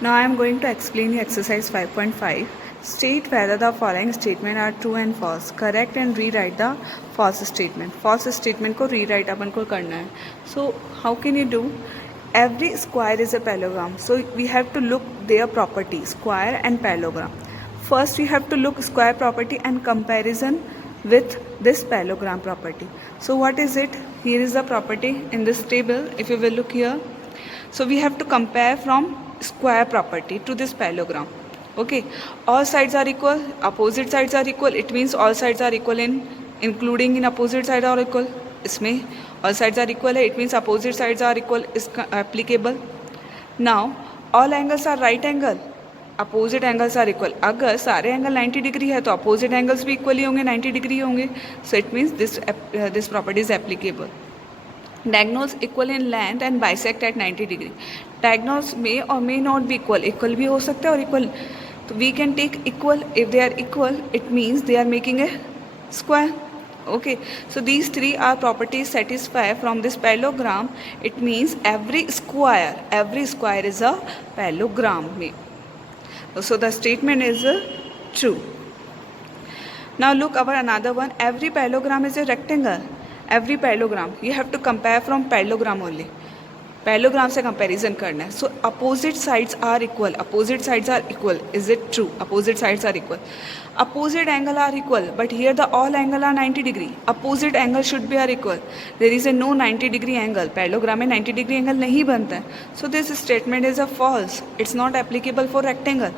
Now I am going to explain you exercise 5.5. State whether the following statement are true and false. Correct and rewrite the false statement. False statement को rewrite अपन को करना है. So how can you do? Every square is a parallelogram. So we have to look their property, square and parallelogram. First we have to look square property and comparison with this parallelogram property. So what is it? Here is the property in this table. If you will look here. So we have to compare from square property to this parallelogram. Okay, all sides are equal, opposite sides are equal. It means all sides are equal in including in opposite side are equal. इसमें all sides are equal है. It means opposite sides are equal is applicable. Now all angles are right angle. Opposite angles are equal. अगर सारे angle 90 degree है तो opposite angles भी equally होंगे, 90 degree होंगे. So it means this property is applicable. Diagonals equal in length and bisect at 90 degree. Diagonals may और may not be equal, equal भी हो सकता है और इक्वल. तो we can take equal. If they are equal it means they are making a square. Okay, so these three are properties satisfy from this parallelogram. It means every square is a parallelogram. So the statement is true. Now look our another one. Every parallelogram is a rectangle. Every parallelogram you have to compare from parallelogram only. Parallelogram से comparison करना है. So opposite sides are equal. Opposite sides are equal. Is it true? Opposite sides are equal. Opposite angle are equal. But here the all angle are 90 degree. Opposite angle should be are equal. There is a no 90 degree angle. Parallelogram में 90 degree angle नहीं बनता है. So this statement is a false. It's not applicable for rectangle.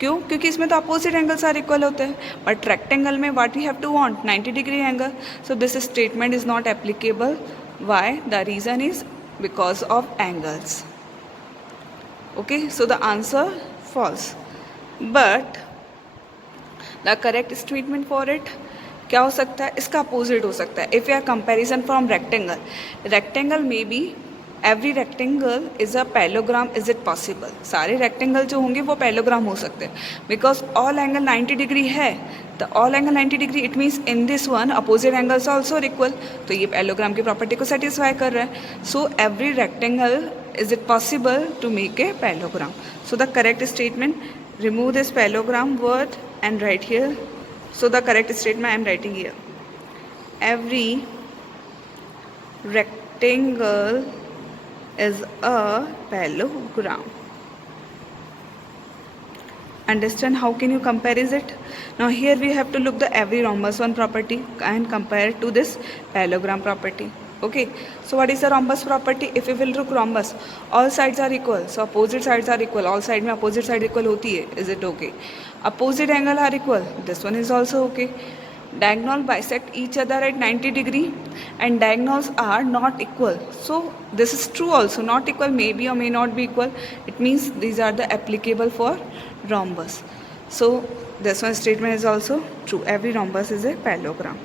क्यों? क्योंकि इसमें तो opposite angles are equal होते हैं. बट रेक्टेंगल में what we have to want 90 degree angle. So this statement is not applicable. Why? The reason is because of angles. Okay, so the answer false. But the correct statement for it क्या हो सकता है? इसका opposite हो सकता है. If you are comparison from rectangle, rectangle में भी every rectangle is a parallelogram. Is it possible? सारे रेक्टेंगल जो होंगे वो पैरेललोग्राम हो सकते हैं. बिकॉज ऑल एंगल 90 डिग्री है. The all angle 90 degree it means in this one opposite angles also equal. तो ये पैरेललोग्राम की प्रॉपर्टी को सेटिस्फाई कर रहा है. So every rectangle is it possible to make a parallelogram. So the correct statement, remove this parallelogram word and write here. So the correct statement I am writing here. Every rectangle is a parallelogram. Understand how can you compare is it? Now here we have to look the every rhombus one property and compare it to this parallelogram property. Okay, so what is the rhombus property? If you will look rhombus, all sides are equal, so opposite sides are equal. all side में opposite side equal होती है. Is it okay? Opposite angle are equal. This one is also okay. Diagonal bisect each other at 90 degree and diagonals are not equal. So this is true also. Not equal may be or may not be equal. It means these are the applicable for rhombus. So this one statement is also true. Every rhombus is a parallelogram.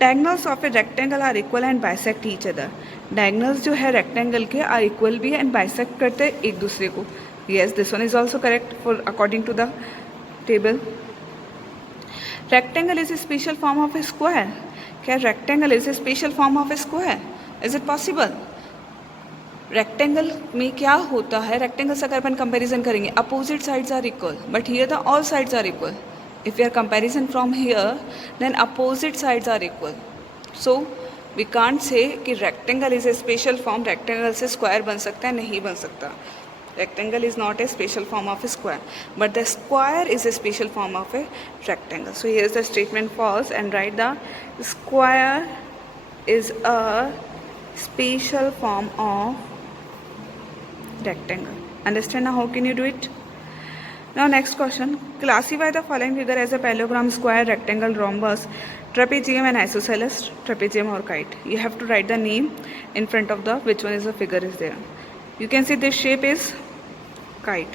Diagonals of a rectangle are equal and bisect each other. Diagonals जो है rectangle के are equal भी and bisect करते हैं एक दूसरे को. Yes, this one is also correct for according to the table. Rectangle is a special form of a square. क्या rectangle is a special form of a square? Is it possible? Rectangle में क्या होता है? Rectangle से अगर अपन comparison करेंगे opposite sides are equal but here the all sides are equal. If you are comparison from here then opposite sides are equal. So we can't say कि rectangle is a special form. Rectangle से square बन सकता है? नहीं बन सकता. Rectangle is not a special form of a square, but the square is a special form of a rectangle. So here is the statement false and write the square is a special form of rectangle. Understand now how can you do it? Now next question. Classify the following figure as a parallelogram, square, rectangle, rhombus, trapezium and isosceles, trapezium or kite. You have to write the name in front of the which one is the figure is there. You can see this shape is kite.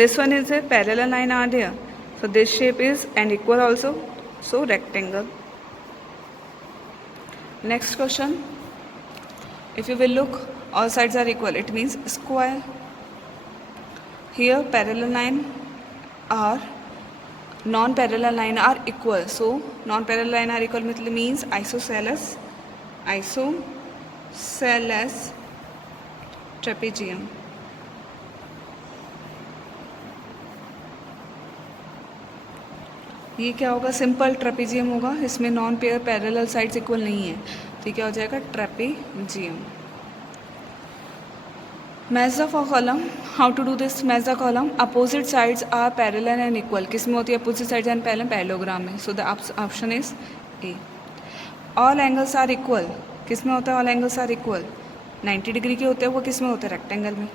This one is a parallel line are there. So this shape is and equal also. So rectangle. Next question. If you will look, all sides are equal. It means square. Here parallel line are non-parallel line are equal. So non-parallel line are equal means isosceles, trapezium. ये क्या होगा, simple trapezium होगा, इसमें non pair parallel sides equal नहीं है, तो ये क्या हो जाएगा, trapezium. Match the column. How to do this match the column. Opposite sides are parallel and equal. किस में होती है opposite sides and parallel, parallelogram में. So the option is A. All angles are equal. किस में होता है all angles are equal, 90 degree के होते हैं, वो किस में होते हैं, रेक्टेंगल में.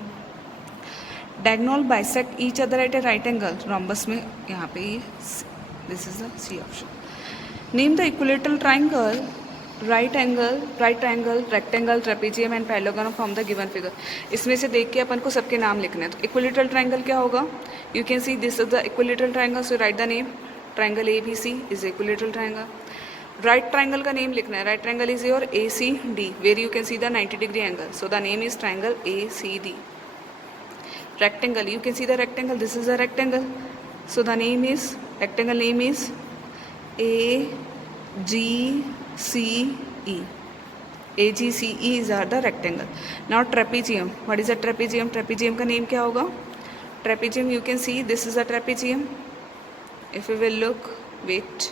Diagonal bisect each other at a right angle, rhombus में, यहाँ पे ये this is the C option. Name the equilateral triangle, right triangle, rectangle, trapezium and parallelogram from the given figure. इसमें से देख के अपन को सबके नाम लिखना है. तो इक्विलेटरल ट्राइंगल क्या होगा, you can see this is the equilateral triangle, so write the name. Triangle A B C is equilateral triangle. Right triangle का नेम लिखना है. Right triangle is your A C D, where you can see the 90 degree angle, so the name is triangle A C D. Rectangle, you can see the rectangle, this is a rectangle, so the name is, rectangle name is A G C E. A G C E is are the rectangle. Now trapezium, what is a trapezium? Trapezium का name क्या होगा, trapezium you can see this is a trapezium. If you will look, wait,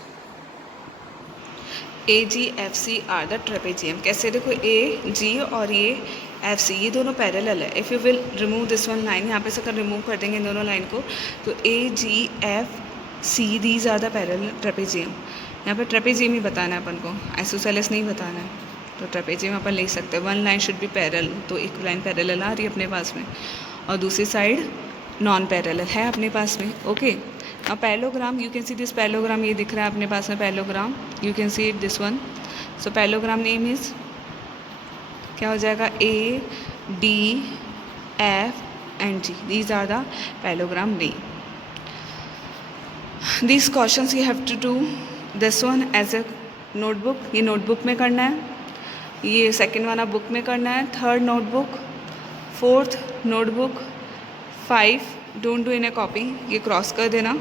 A G F C are the trapezium. कैसे देखो, A G और ये F C, ये दोनों parallel है. If you will remove this one line, यहाँ पे से अगर रिमूव कर देंगे इन दोनों लाइन को, तो A G F C these are the parallel trapezium. यहाँ पे ट्रेपेजियम ही बताना है अपन को, आइसोसेलेस नहीं बताना है. तो ट्रेपेजियम अपन लिख सकते हैं. One line should be parallel, तो एक लाइन पैरेलल आ रही है अपने पास में, और दूसरी साइड नॉन पैरेलल है अपने पास में. ओके, अब parallelogram, you can see this parallelogram, ये दिख रहा है अपने पास में parallelogram, you can see it this one. So parallelogram name is क्या हो जाएगा, A D F and G, these are the parallelogram name. These questions you have to do this one as a notebook. ये notebook में करना है, ये second वाला book में करना है, third notebook, fourth notebook, 5 don't do in A copy, ये क्रॉस कर देना.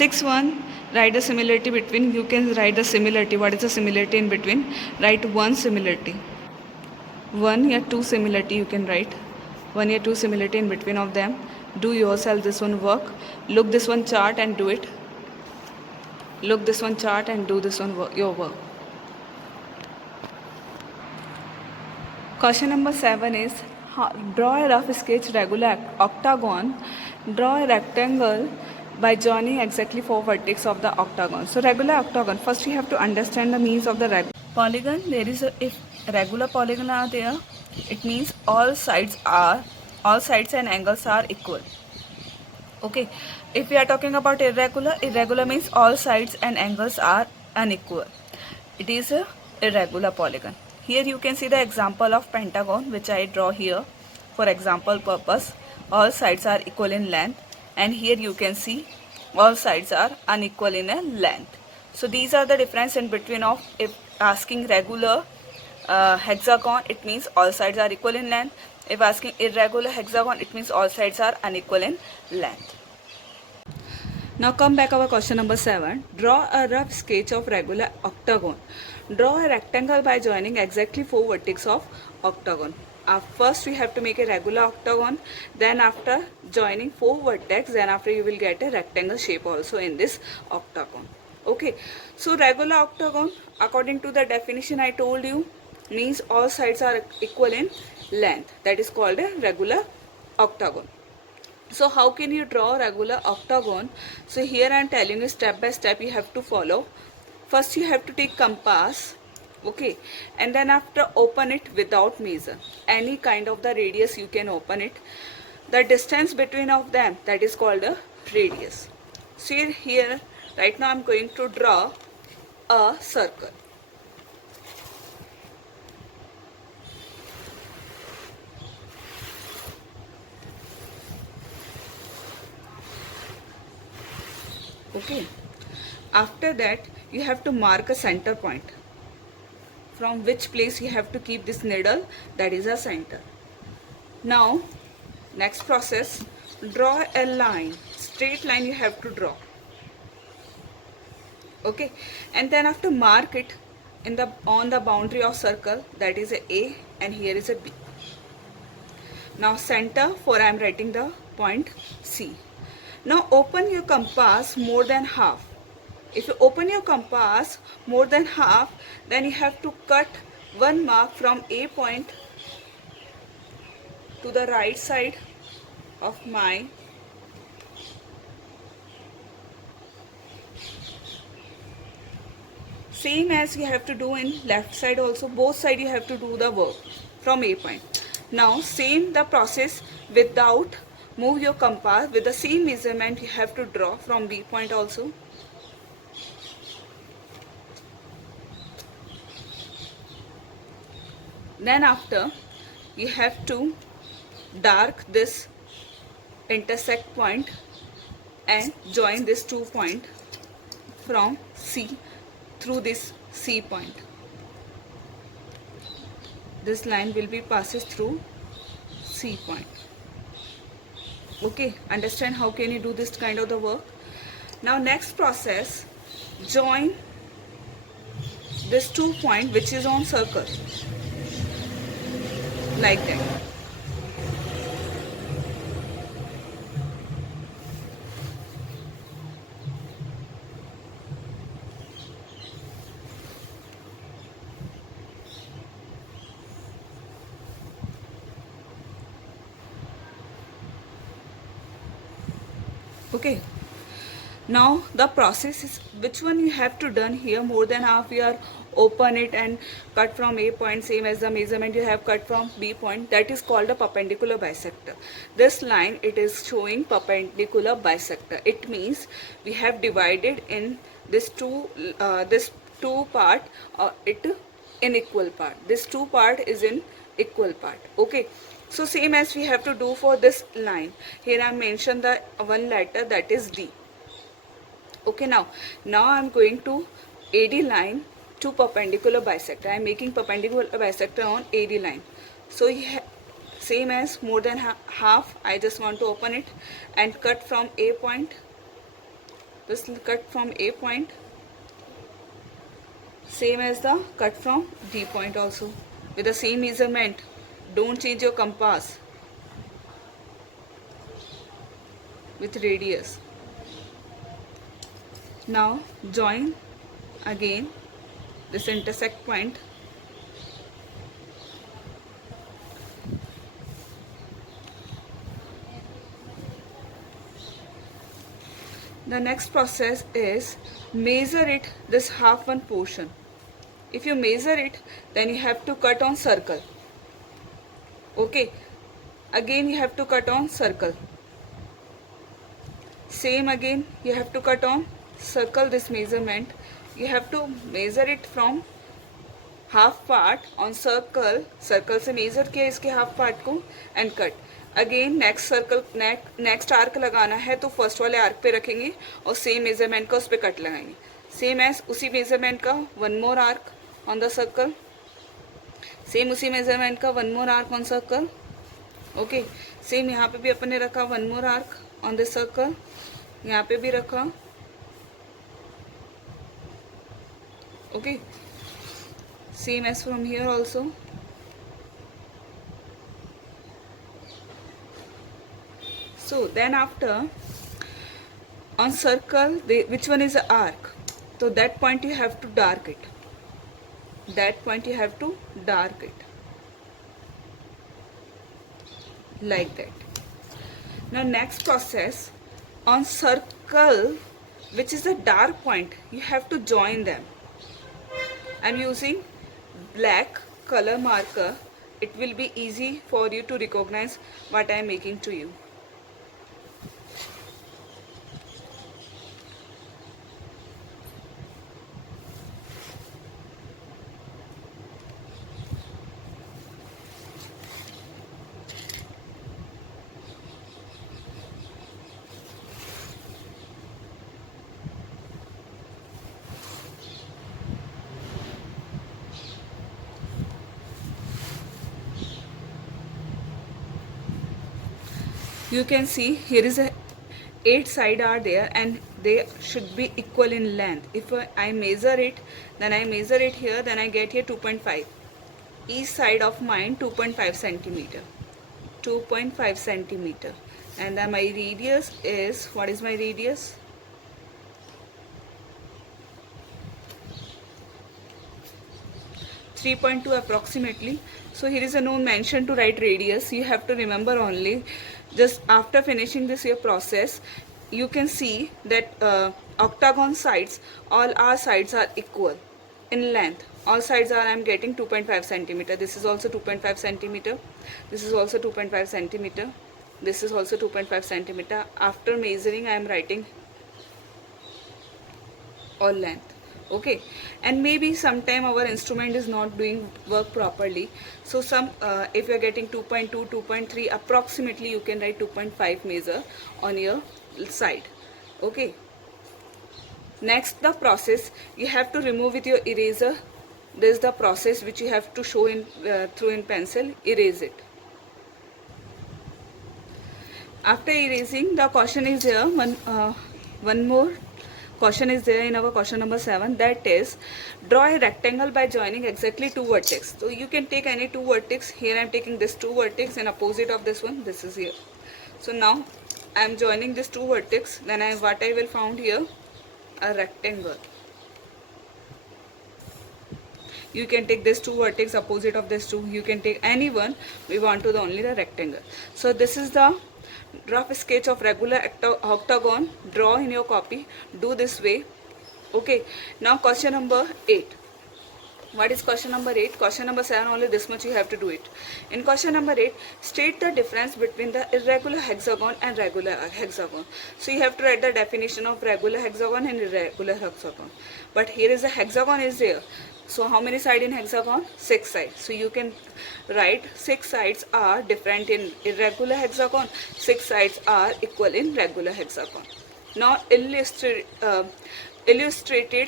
6 1 right the similarity between, you can write the similarity, what is the similarity in between, right one similarity, 1 या 2 similarity you can write, 1 या 2 similarity in between of them. Do yourself this one work, look this one chart and do it, look this one chart and do this one work, your work. Question number 7 is draw a rough sketch regular octagon, draw a rectangle by joining exactly 4 vertex of the octagon. So regular octagon, first you have to understand the means of the polygon. There is a, if regular polygon are there, it means all sides and angles are equal. Okay, if we are talking about irregular means all sides and angles are unequal. It is a irregular polygon. Here you can see the example of pentagon which I draw here for example purpose. All sides are equal in length, and here you can see all sides are unequal in a length. So these are the difference in between of, if asking regular hexagon, it means all sides are equal in length. If asking irregular hexagon, it means all sides are unequal in length. Now come back our question number 7. Draw a rough sketch of regular octagon. Draw a rectangle by joining exactly 4 vertex of octagon. First we have to make a regular octagon, then after joining 4 vertex, then after you will get a rectangle shape also in this octagon. Okay, so regular octagon, according to the definition I told you, means all sides are equal in length. That is called a regular octagon. So how can you draw regular octagon? So here I am telling you step by step you have to follow. First you have to take compass, okay, and then after open it without measure. Any kind of the radius you can open it. The distance between of them, that is called a radius. See here, right now I am going to draw a circle. Okay, after that you have to mark a center point, from which place you have to keep this needle, that is a center. Now next process, draw a line, straight line you have to draw. Okay, and then after mark it in the on the boundary of circle, that is a and here is a B. Now center, for I am writing the point C. Now open your compass more than half. If you open your compass more than half, then you have to cut one mark from A point to the right side of my same as you have to do in left side also. Both side you have to do the work from A point. Now same the process without move your compass. With the same measurement you have to draw from B point also. Then after you have to dark this intersect point and join this 2 point from C through this C point. This line will be passes through C point. Okay, understand how can you do this kind of the work? Now next process, join this 2 point which is on circle like that. Okay, now the process is which one you have to done here. More than half you are open it and cut from A point, same as the measurement you have cut from B point. That is called a perpendicular bisector. This line, it is showing perpendicular bisector. It means we have divided in this two part it in equal part. This two part is in equal part. Okay, so same as we have to do for this line. Here I mentioned the one letter, that is D. Okay, now I am going to AD line to perpendicular bisector. I am making perpendicular bisector on AD line. So same as more than half, I just want to open it and cut from A point. Just cut from A point, same as the cut from D point also with the same measurement. Don't change your compass with radius. Now join again this intersect point. The next process is measure it, this half one portion. If you measure it, then you have to cut on circle. Okay, again you have to cut on circle. Same again you have to cut on circle. This measurement you have to measure it from half part on circle. Circle से measure किया इसके half part को and cut. Again next circle next arc लगाना है तो first वाले arc पे रखेंगे और सेम मेजरमेंट का उस पर कट लगाएंगे. सेम एज उसी मेजरमेंट का one more arc on the circle. Same उसी मेजरमेंट का one more arc on circle. Okay, same यहाँ पे भी अपन ने रखा one more arc on this circle. यहाँ पे भी रखा. Okay, same as from here also. So then after on circle, which one is the arc? So that point you have to dark it. That point you have to dark it like that. Now next process, on circle which is the dark point, you have to join them. I am using black color marker. It will be easy for you to recognize what I am making to you. You can see here is a 8 side are there and they should be equal in length. If I measure it, then I measure it here, then I get here 2.5. Each side of mine 2.5 centimeter. 2.5 centimeter. And then my radius is, what is my radius? 3.2 approximately. So here is a no mention to write radius. You have to remember only, just after finishing this your process, you can see that octagon sides, all our sides are equal in length. All sides are, I am getting 2.5 centimeter. This is also 2.5 centimeter. This is also 2.5 centimeter. This is also 2.5 centimeter. After measuring, I am writing all length. Okay, and maybe sometime our instrument is not doing work properly, so some if you are getting 2.2, 2.3, approximately you can write 2.5 measure on your side. Okay, next the process you have to remove with your eraser. This is the process which you have to show in through in pencil. Erase it. After erasing, the question is here, one more question is there in our question number 7, that is, draw a rectangle by joining exactly two vertices. So you can take any two vertices. Here I am taking this two vertices and opposite of this one, this is here. So now I am joining this two vertices, then what I will found here, a rectangle. You can take this two vertex opposite of this two, you can take any one, we want to the only the rectangle. So this is the rough sketch of regular octagon. Draw in your copy, do this way. Okay, now question number 8. What is question number 8? Question number 7 only this much you have to do it. In question number 8, state the difference between the irregular hexagon and regular hexagon. So you have to write the definition of regular hexagon and irregular hexagon. But here is a hexagon is there. So how many sides in hexagon? 6 sides. So you can write 6 sides are different in irregular hexagon, 6 sides are equal in regular hexagon. Now illustrated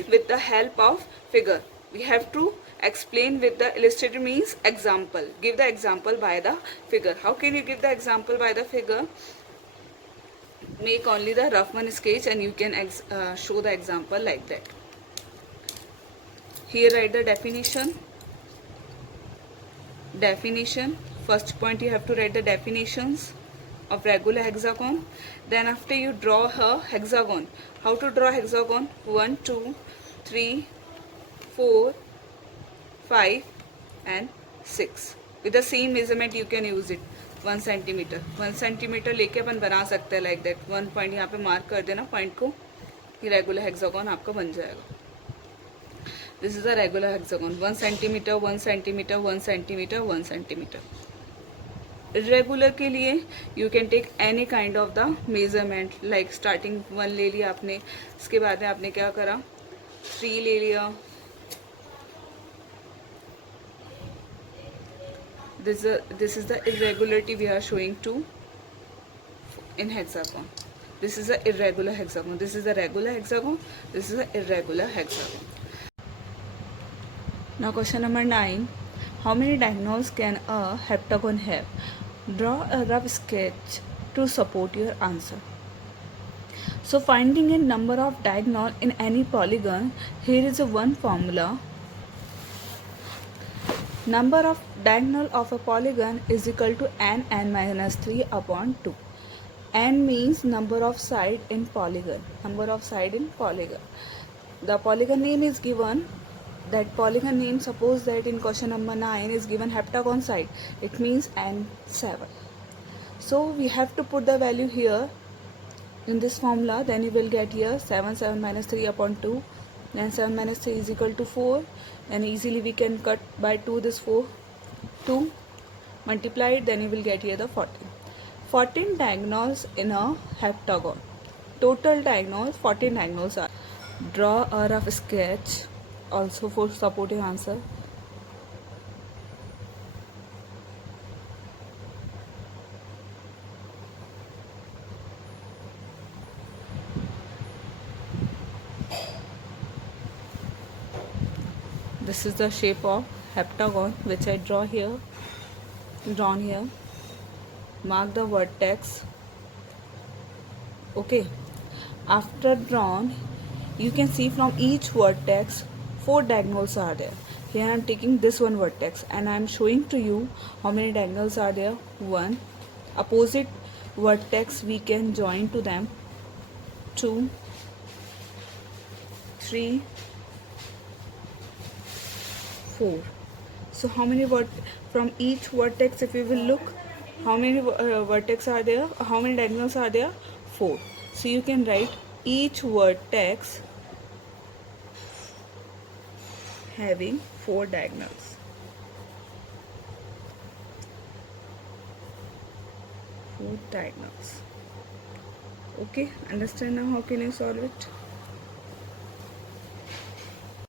with the help of figure. We have to explain with the illustrated means example. Give the example by the figure. How can you give the example by the figure? Make only the rough one sketch and you can show the example like that. Here write the definition. Definition. First point you have to write the definitions of regular hexagon. Then after you draw a hexagon. How to draw hexagon? 1, 2, 3, 4, 5 and 6. With the same measurement you can use it. 1 centimeter. 1 centimeter लेके अपन बना सकते हैं like that. 1 point यहाँ पे mark कर देना point को. ये regular hexagon आपका बन जाएगा. This is a regular hexagon. 1 centimeter, 1 centimeter, 1 centimeter, 1 centimeter. Irregular के लिए you can take any kind of the measurement. Like starting 1 ले लिया आपने. इसके बाद में आपने क्या करा? 3 ले लिया. This is the irregularity we are showing to in hexagon. This is a irregular hexagon. This is a regular hexagon. This is a irregular hexagon. Now question number 9. How many diagonals can a heptagon have? Draw a rough sketch to support your answer. So finding a number of diagonal in any polygon, here is a one formula. Number of diagonal of a polygon is equal to n minus 3 upon 2. N means number of side in polygon. Number of side in polygon. The polygon name is given. That polygon name, suppose that in question number 9 is given heptagon side. It means n7. So we have to put the value here in this formula. Then you will get here 7 minus 3 upon 2. Then 7 minus 3 is equal to 4. And easily we can cut by 2 this 4. 2 multiply it, then you will get here the 14. 14 diagonals in a heptagon. Total diagonals, 14 diagonals are. Draw a rough sketch also for supporting answer. This is the shape of heptagon which I drawn here. Mark the vertex. Okay. After drawn, you can see from each vertex 4 diagonals are there. Here I am taking this one vertex and I am showing to you how many diagonals are there. 1. Opposite vertex we can join to them. 2, 3, 4. So how many from each vertex, if we will look, how many vertex are there, how many diagonals are there? 4. So you can write each vertex having 4 diagonals. 4 diagonals. Okay, understand now how can you solve it?